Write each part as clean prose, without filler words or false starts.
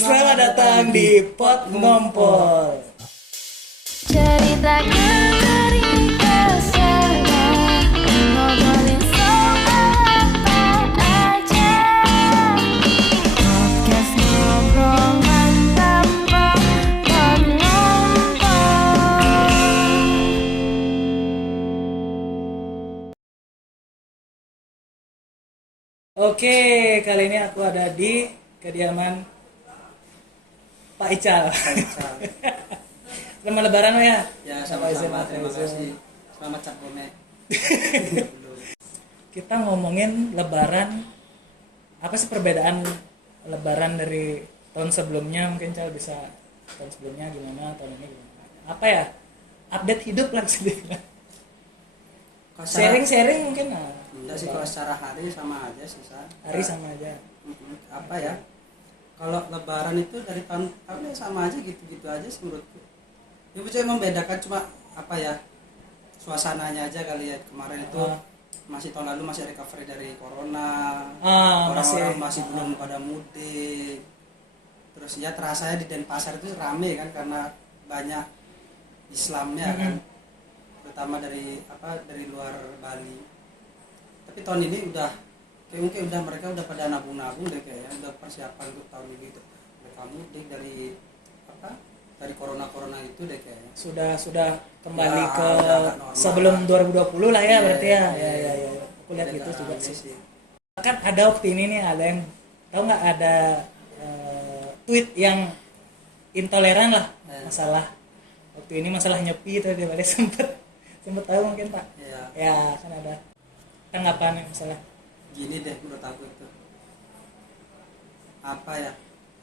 Selamat datang di Pot Ngompol. Ceritakan dari keseruan, ngobrolin soal apa aja. Podcast ngobrolan tanpa pengompol. Oke, kali ini aku ada di kediaman Pak Ical. Selamat Lebaran Pak, ya. Ya, sama-sama. Terima kasih. Selamat Cap Gome. Kita ngomongin Lebaran. Apa sih perbedaan Lebaran dari tahun sebelumnya? Mungkin Cal bisa tahun sebelumnya gimana, tahun ini gimana? Apa ya? Update hidup lah sedikit. Sharing-sharing mungkin. Enggak sih, kalau secara hari sama aja sih, Sa. Hari sama aja. Apa ya? Kalau Lebaran itu dari tahun-tahunnya sama aja, gitu-gitu aja sih menurutku. Ya cuma membedakan cuma apa ya? Suasananya aja kali ya. Kemarin itu masih tahun lalu masih recovery dari corona. Orang-orang masih belum pada mudik. Terus ya terasa ya di Denpasar itu rame kan karena banyak Islamnya kan. Terutama dari luar Bali. Tapi tahun ini mungkin mereka udah pada nabung-nabung deh kayaknya, udah persiapan untuk tahun ini itu. Mereka mudik dari corona itu deh kayaknya. Sudah kembali Ya, ke normal sebelum lah. 2020 lah ya, berarti ya. Iya. Ya. Aku lihat Udah gitu agak juga rame sih. Kan ada waktu ini nih, ada yang tahu nggak, ada tweet yang intoleran lah masalah waktu ini, masalah nyepi itu dia balik sempet tahu mungkin Pak. Iya. Ya kan ada tanggapan masalah. Gini deh menurut aku itu. Apa ya?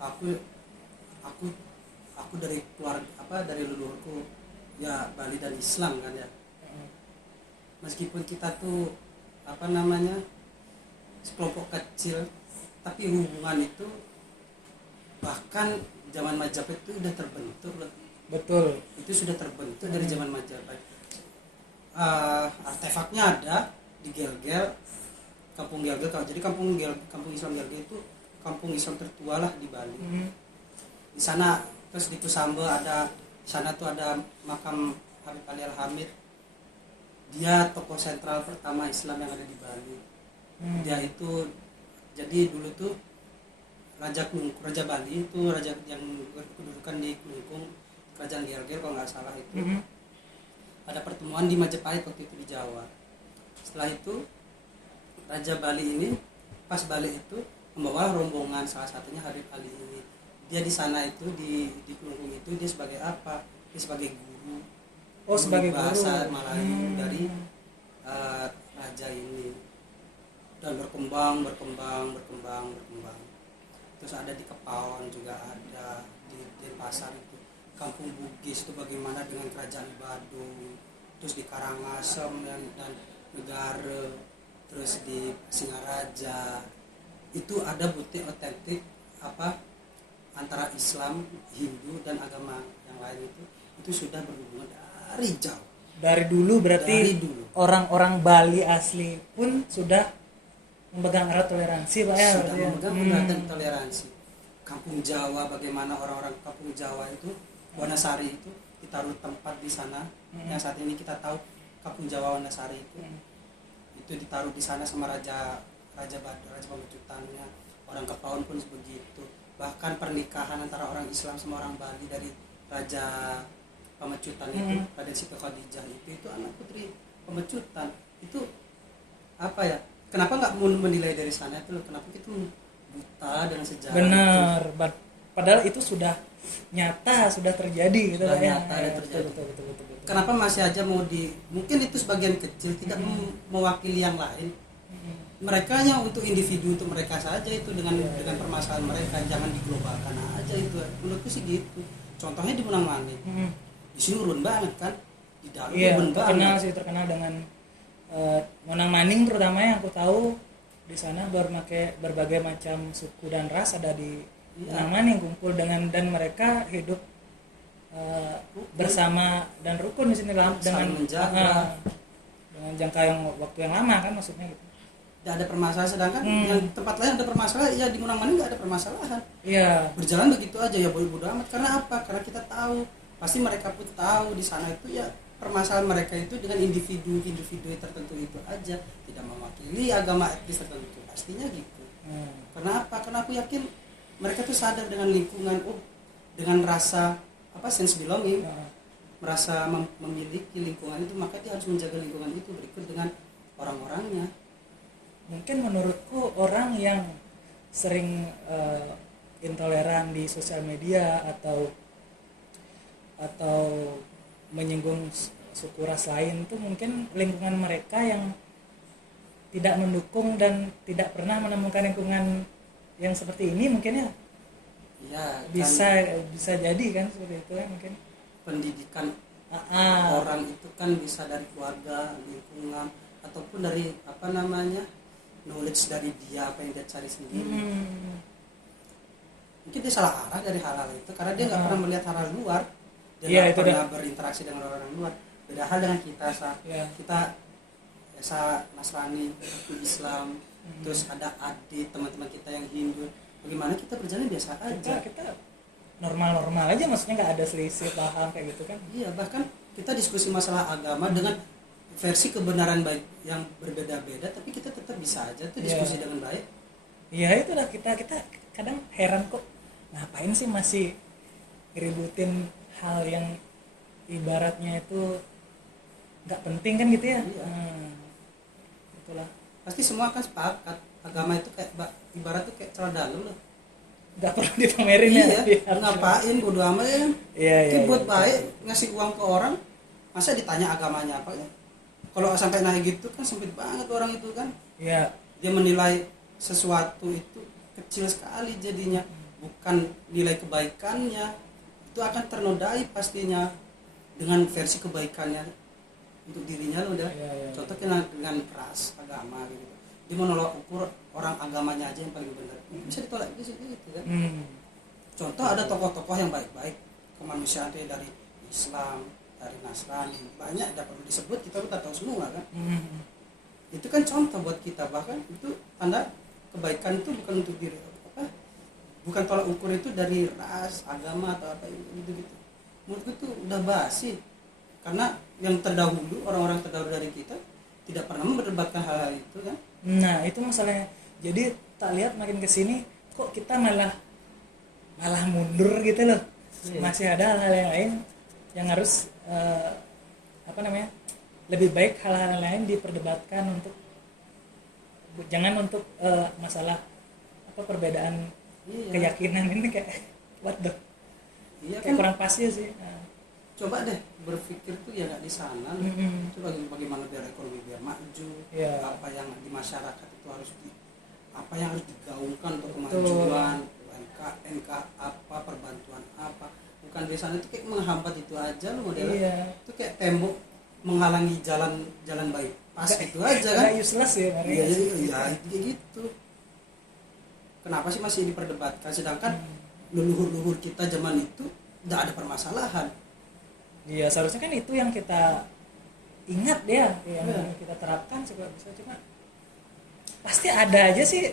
Aku dari dari leluhurku ya Bali dan Islam kan ya. Meskipun kita tuh sekelompok kecil, tapi hubungan itu bahkan zaman Majapahit itu udah terbentuk loh. Betul. Itu sudah terbentuk dari zaman Majapahit. Artefaknya ada di Gelgel, Kampung Gelgel. Jadi kampung Islam Gelgel itu kampung Islam tertua lah di Bali. Di sana, terus di Kusamba sana tuh ada makam Habib Ali Al-Hamid. Dia tokoh sentral pertama Islam yang ada di Bali. Dia itu jadi dulu tuh Raja Bali itu raja yang berkedudukan di Klungkung, Kerajaan Gelgel kalau nggak salah itu. Ada pertemuan di Majapahit waktu itu di Jawa. Setelah itu Raja Bali ini pas balik itu membawa rombongan, salah satunya Habib Ali ini. Dia di sana itu di Klungkung itu dia sebagai apa? Dia sebagai guru. Sebagai bahasa guru Melayu dari raja ini. Dan berkembang. Terus ada di Kepaon juga, ada di Denpasar itu. Kampung Bugis itu bagaimana dengan Kerajaan Badung. Terus di Karangasem dan Negara, terus di Singaraja itu ada bukti otentik antara Islam, Hindu dan agama yang lain itu sudah berhubungan dari jauh. Dari dulu berarti. Dari dulu. Orang-orang Bali asli pun sudah memegang erat toleransi Pak ya. Sudah memegang erat toleransi. Kampung Jawa, bagaimana orang-orang Kampung Jawa itu, Wanasari itu ditaruh tempat di sana. Yang saat ini kita tahu Kampung Jawa Wanasari itu ditaruh di sana sama Raja Pamecutannya. Orang Kepaon pun begitu. Bahkan pernikahan antara orang Islam sama orang Bali dari Raja Pamecutan itu, Raden Siti Khadijah itu anak putri Pamecutan. Itu apa ya? Kenapa nggak menilai dari sana itu? Kenapa kita buta dengan sejarah? Benar. Padahal itu sudah nyata, sudah terjadi gitu Sudah ya. nyata dan terjadi. Betul. Kenapa masih aja mungkin itu sebagian kecil tidak mewakili yang lain. Mereka hanya untuk individu, untuk mereka saja itu dengan permasalahan mereka, jangan diglobalkan aja itu. Menurutku sih gitu. Contohnya di Munang Mani. Di sini urun banget kan. Di dalam urun banget. Terkenal dengan Monang Maning terutama yang aku tahu di sana berbagai macam suku dan ras ada di Monang Maning kumpul dan mereka hidup bersama dan rukun di sini dengan menjaga dengan jangka waktu yang lama kan maksudnya gitu. tidak ada permasalahan, sedangkan yang tempat lain ada permasalahan, ya di Munang Mani nggak ada permasalahan, Iya. berjalan begitu aja ya, bodo amat. Karena apa? Karena kita tahu, pasti mereka pun tahu di sana itu ya permasalahan mereka itu dengan individu tertentu itu aja, tidak mewakili agama etnis tertentu, pastinya gitu. Karena apa? Karena aku yakin mereka tuh sadar dengan lingkungan, dengan rasa apa, sense belonging, merasa memiliki lingkungan itu, maka dia harus menjaga lingkungan itu, berikut dengan orang-orangnya. Mungkin menurutku orang yang sering intoleran di sosial media atau menyinggung suku ras lain tuh mungkin lingkungan mereka yang tidak mendukung dan tidak pernah menemukan lingkungan yang seperti ini mungkin ya. Ya, Bisa jadi kan seperti itu ya mungkin. pendidikan orang itu kan bisa dari keluarga, lingkungan, ataupun dari apa namanya, knowledge dari dia, apa yang dia cari sendiri. Mungkin dia salah arah dari hal-hal itu karena dia nggak pernah melihat hal-hal luar, dia Iya, nggak itu pernah berinteraksi dengan orang luar. Beda hal dengan kita, Iya. kita Nasrani, aku Islam, terus ada adik teman-teman kita yang Hindu, bagaimana kita berjalan biasa aja. Kita normal-normal aja, maksudnya nggak ada selisih paham kayak gitu kan. Iya, bahkan kita diskusi masalah agama dengan versi kebenaran baik yang berbeda-beda, tapi kita tetap bisa aja tuh diskusi dengan baik. Iya, itulah kita kadang heran kok ngapain sih masih ngeributin hal yang ibaratnya itu nggak penting kan gitu ya. Iya. Itulah, Pasti semua akan sepakat agama itu kayak ibarat tuh kayak celana dalam loh. nggak perlu dipamerin Iya, ya. ngapain bodo amat ya. Iya. Kita buat baik, ngasih uang ke orang, masa ditanya agamanya apa ya? Kalau sampai naik gitu kan sempit banget orang itu kan. Iya. Dia menilai sesuatu itu kecil sekali jadinya, bukan nilai kebaikannya. Itu akan ternodai pastinya dengan versi kebaikannya untuk dirinya loh dah. Iya. Contoh dengan ras agama gitu. Dia menolak ukur orang agamanya aja yang paling benar. Bisa ditolak gitu kan. Contoh ada tokoh-tokoh yang baik-baik kemanusiaan dari Islam, dari Nasrani, banyak tidak perlu disebut, kita udah tahu semua kan. Itu kan contoh buat kita, bahkan itu tanda kebaikan itu bukan untuk diri apa, bukan tolak ukur itu dari ras, agama atau apa gitu. Menurutku itu udah basi, karena yang terdahulu, orang-orang terdahulu dari kita tidak pernah memperdebatkan hal-hal itu kan. Nah, itu masalahnya. Jadi tak lihat makin kesini kok kita malah mundur gitu loh. Iya. Masih ada hal-hal yang lain yang harus lebih baik hal-hal lain diperdebatkan jangan untuk masalah perbedaan keyakinan ini kayak what the, Iya kayak kan. kurang pas ya sih. Coba deh berpikir tuh ya nggak di sana. Coba bagaimana biar ekonomi biar maju. Iya. Apa yang di masyarakat itu apa yang harus digaungkan untuk Betul. kemajuan, NK apa, perbantuan apa. Bukan di sana itu kayak menghambat itu aja loh modelnya. Iya. Itu kayak tembok menghalangi jalan baik. Pas itu aja kan. Agak useless ya. Iya, kayak gitu. Kenapa sih masih diperdebatkan, sedangkan leluhur-leluhur kita zaman itu tidak ada permasalahan. Iya, seharusnya kan itu yang kita ingat ya, yang kita terapkan juga bisa. Cuma pasti ada aja sih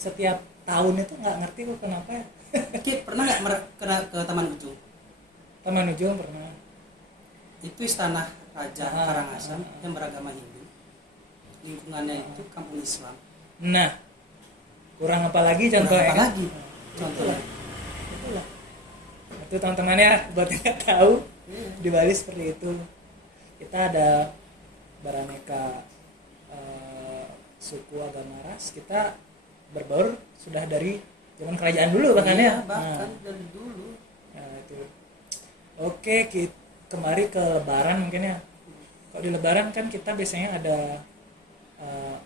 setiap tahun itu nggak ngerti kok kenapa ya. Ki, pernah nggak ke Taman Ujung? Taman Ujung pernah. Itu istana Raja Karangasem yang beragama Hindu. Lingkungannya itu kampung Islam. Nah, kurang apa lagi contohnya? Apa Kan? lagi? Contohnya. Itulah. Itu teman-teman ya, buat yang nggak tahu, di Bali seperti itu. Kita ada beraneka suku agama ras. Kita berbaur sudah dari zaman kerajaan dulu bahkan ya. Bahkan dari dulu. Nah, itu. Oke, kembali ke Lebaran mungkin ya. Kalau di Lebaran kan kita biasanya ada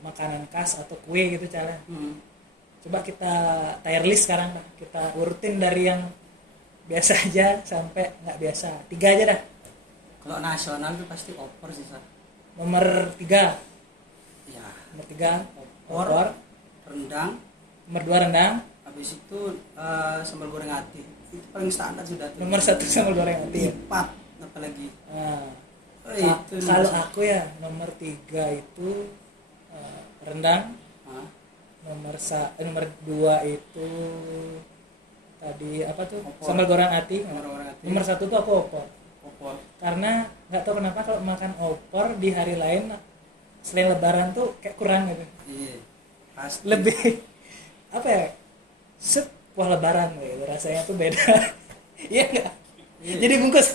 makanan khas atau kue gitu cara. Coba kita tier list sekarang, kita urutin dari yang biasa aja sampai nggak biasa. 3 aja dah. Kalau nasional itu pasti opor sih, Sar. Nomor 3. Ya, Nomor 3 opor, opor. rendang, Nomor 2 rendang. habis itu sambal goreng ati. Itu paling standar sudah tuh. Nomor 1 sambal goreng ati. 4 apalagi. Nah, Itu kalau aku ya nomor 3 itu rendang. Hah? Nomor 2 itu tadi apa tuh? Opor. Sambal goreng ati. Orang-orang hati. Nomor 1 tuh aku opor. Opor. Karena nggak tahu kenapa kalau makan opor di hari lain selain lebaran tuh kayak kurang gitu. Iya. Pasti. Lebih apa ya? Wah lebaran gitu. Rasanya tuh beda. Iya enggak? Iya. Jadi bungkus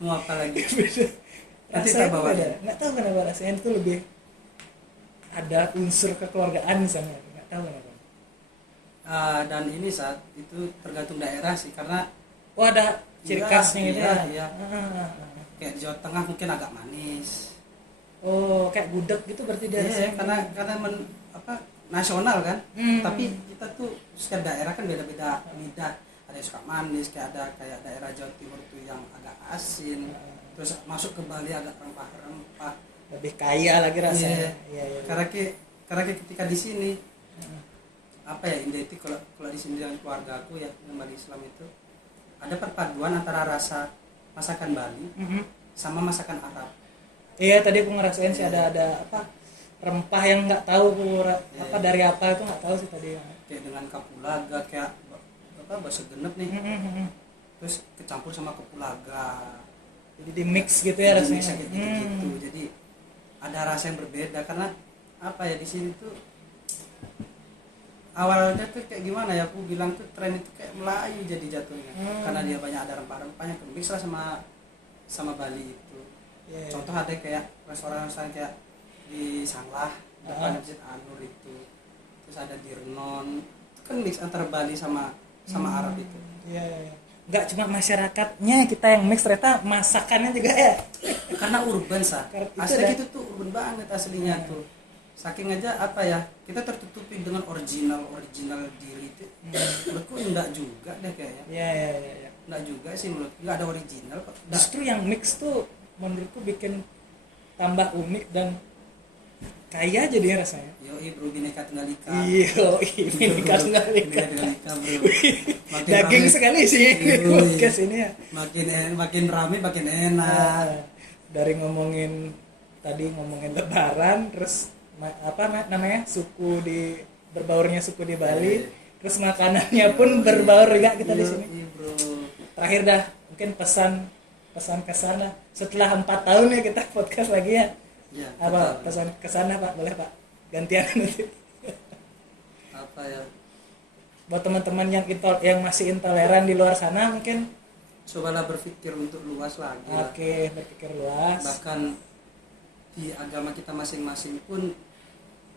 Mau apa lagi? beda. Nanti Rasanya tak tuh bawa beda. ya? Nggak tahu kenapa rasanya tuh lebih ada unsur kekeluargaan misalnya. Nggak tahu kenapa. Dan ini saat itu tergantung daerah sih, karena Oh ada ciri Iya, khasnya gitu iya, ya? iya. Ah. kayak di Jawa Tengah mungkin agak manis. Oh kayak gudeg gitu berarti dia Iya, rasanya. karena nasional kan. Hmm. Tapi kita tuh setiap daerah kan beda-beda lidah. Ada yang suka manis, kayak daerah Jawa Timur tuh yang agak asin. Terus masuk ke Bali agak rempah-rempah. Lebih kaya lagi rasanya. Iya, iya. Karena ketika di sini apa ya, identik kalau di sini dengan keluarga aku ya, yang Bali Islam itu ada perpaduan antara rasa masakan Bali Mhm. sama masakan Arab. Iya tadi aku ngerasain sih ada apa rempah yang nggak tahu aku apa Iya. dari apa itu nggak tahu sih tadi. Kayak dengan kapulaga, kayak bahasa genep nih, Mhm. terus kecampur sama kapulaga. Jadi di mix gitu ya Jadi rasanya. bisa kayak gitu. Jadi ada rasa yang berbeda karena apa ya, di sini tuh awalnya tuh kayak gimana ya, aku bilang tuh tren itu kayak Melayu jadi jatuhnya. Karena dia banyak ada rempah-rempahnya, kemix lah sama Bali itu. Iya. Contoh ada kayak restoran-restoran kayak di Sanglah depan Masjid Anur itu, terus ada di Renon, itu kan mix antara Bali sama Arab itu. Iya, iya, iya. Nggak cuma masyarakatnya kita yang mix, ternyata masakannya juga ya. Karena urban sah, Karena itu asli dah. gitu tuh urban banget aslinya tuh. Saking aja apa ya, kita tertutupi dengan original diri itu. Menurutku enggak juga deh kayaknya. Iya, iya, iya, iya. Enggak juga sih menurutku, enggak ada original kok. Justru yang mix tuh menurutku bikin tambah unik dan kaya jadi rasanya. Yoi bro, bineka tunggal ika. Iya, ini kan nggak Bineka tunggal ika bro. Makin daging rame- sekali sih ini Yoi. podcast ini ya. makin rame makin enak. Dari tadi ngomongin lebaran, terus namanya berbaurnya suku di Bali, terus makanannya pun berbaur juga kita di sini. Yoi, bro. Terakhir dah mungkin pesan kesana setelah 4 tahun ya kita podcast lagi ya. Ya, Apa betul. pesan kesana Pak, boleh Pak gantian nanti Apa ya? buat teman-teman yang masih intoleran di luar sana mungkin. Cobalah berpikir untuk luas lagi lah. Oke, berpikir luas. Bahkan di agama kita masing-masing pun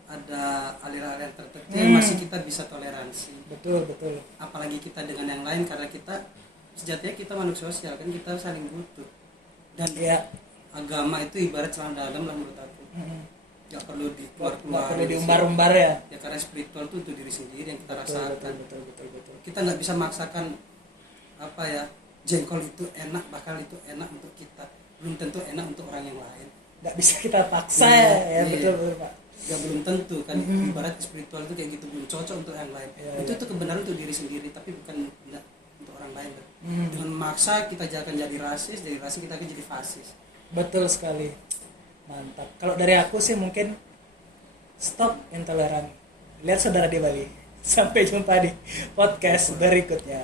ada aliran-aliran tertentu yang masih kita bisa toleransi. Betul. Apalagi kita dengan yang lain, karena kita sejatinya kita makhluk sosial kan, kita saling butuh. Dan Ya. agama itu ibarat celana dalam lah menurut aku. Gak perlu Nggak dikeluar-keluar. perlu diumbar-umbar ya. Ya karena spiritual itu untuk diri sendiri yang kita rasakan. Betul. Kita nggak bisa maksakan apa ya, jengkol itu enak, bakal itu enak untuk kita, belum tentu enak untuk orang yang lain. Nggak bisa kita paksa Iya, ya. iya. Betul Pak. Ya belum tentu kan, ibarat spiritual itu kayak gitu, belum cocok untuk yang lain. Iya, Itu iya. tuh kebenaran untuk diri sendiri, tapi bukan benar untuk orang lain kan. Dengan memaksa kita akan jadi rasis, dari rasis kita akan jadi fasis. Betul sekali. Mantap. Kalau dari aku sih mungkin stop intoleran. Lihat saudara di Bali. Sampai jumpa di podcast berikutnya.